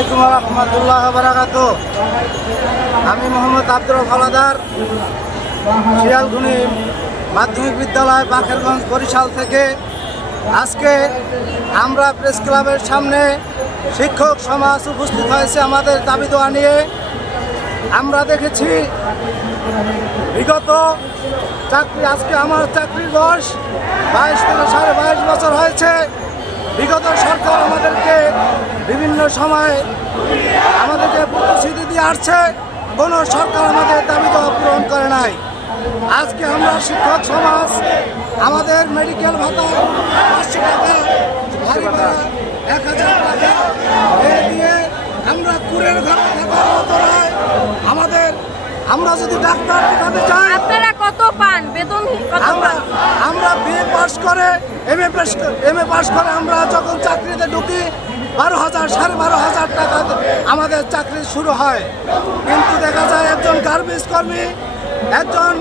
আলাইকুম ওয়া রাহমাতুল্লাহি ওয়া বারাকাতুহু। আমি মোহাম্মদ আব্দুর হাওলাদার, শিয়ালকুনি মাধ্যমিক বিদ্যালয় বাকেরগঞ্জ বরিশাল থেকে। আজকে আমরা প্রেস ক্লাবের সামনে শিক্ষক সমাজ উপস্থিত হয়েছে আমাদের দাবি দেওয়া নিয়ে। আমরা দেখেছি বিগত আজকে আমার চাকরির বয়স 22 থেকে 22.5 বছর হয়েছে। বিগত সরকার আমাদেরকে বিভিন্ন সময় আমাদেরকে প্রতিশ্রুতি দিয়ে আসছে, কোনো সরকার আমাদের দাবি দেওয়া পূরণ করে নাই। আজকে আমরা শিক্ষক সমাজ আমাদের মেডিকেল ভাতা 500 টাকা, বাড়ি ভাড়া 1000 টাকা দিয়ে আমরা কুড়ের ঘরে থাকার মতো নয়। আমরা যদি ডাক্তার দেখাতে চাই, আপনারা কত পান বেতন? আমরা বিএ পাস করে এমএ পাস করে আমরা যখন চাকরিতে ঢুকি 12,000 12,500 টাকা আমাদের চাকরি শুরু হয়। কিন্তু দেখা যায় একজন গার্মেন্টস কর্মী, একজন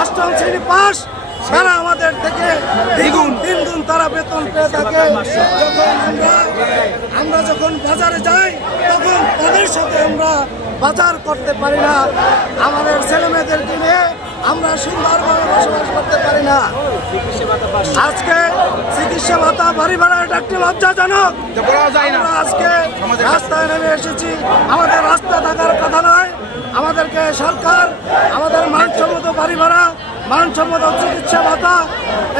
8ম শ্রেণী পাস, তারা আমাদের থেকে দ্বিগুণ 3 গুণ তারা বেতন পেয়ে থাকে। আমরা যখন বাজারে যাই তখন তাদের সাথে আমরা বাজার করতে পারি না। আমাদের ছেলে মেয়েদেরকে নিয়ে আমরা সুন্দরভাবে বসবাস করতে পারি না। আজকে চিকিৎসা ভাতা, বাড়ি ভাড়া, এটা একটি লজ্জাজনক। আমরা আজকে রাস্তায় নেমে এসেছি। আমাদের রাস্তা থাকার কথা নয়। আমাদেরকে সরকার আমাদের মানসম্মত বাড়ি ভাড়া, মানসম্মত চিকিৎসা ভাতা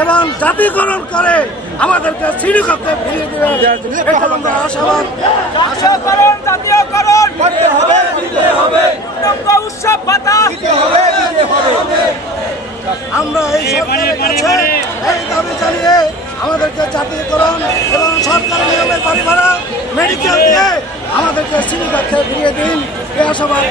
এবং জাতীয়করণ করে আমাদেরকে শ্রেণীকক্ষে ফিরিয়ে দেবে। আমরা আশাবাদ। জাতীয়করণ করতে হবে, দিতে হবে। উৎসব ভাতা দিতে হবে, দিতে হবে। আমরা এই সরকারের কাছে এই দাবি জানিয়ে আমাদেরকে জাতীয়করণ এবং সরকারি নিয়মের বাড়ি ভাড়া, মেডিকেল দিয়ে আমাদেরকে শ্রেণীকক্ষে ফিরিয়ে দিন, এই আশাবাদ।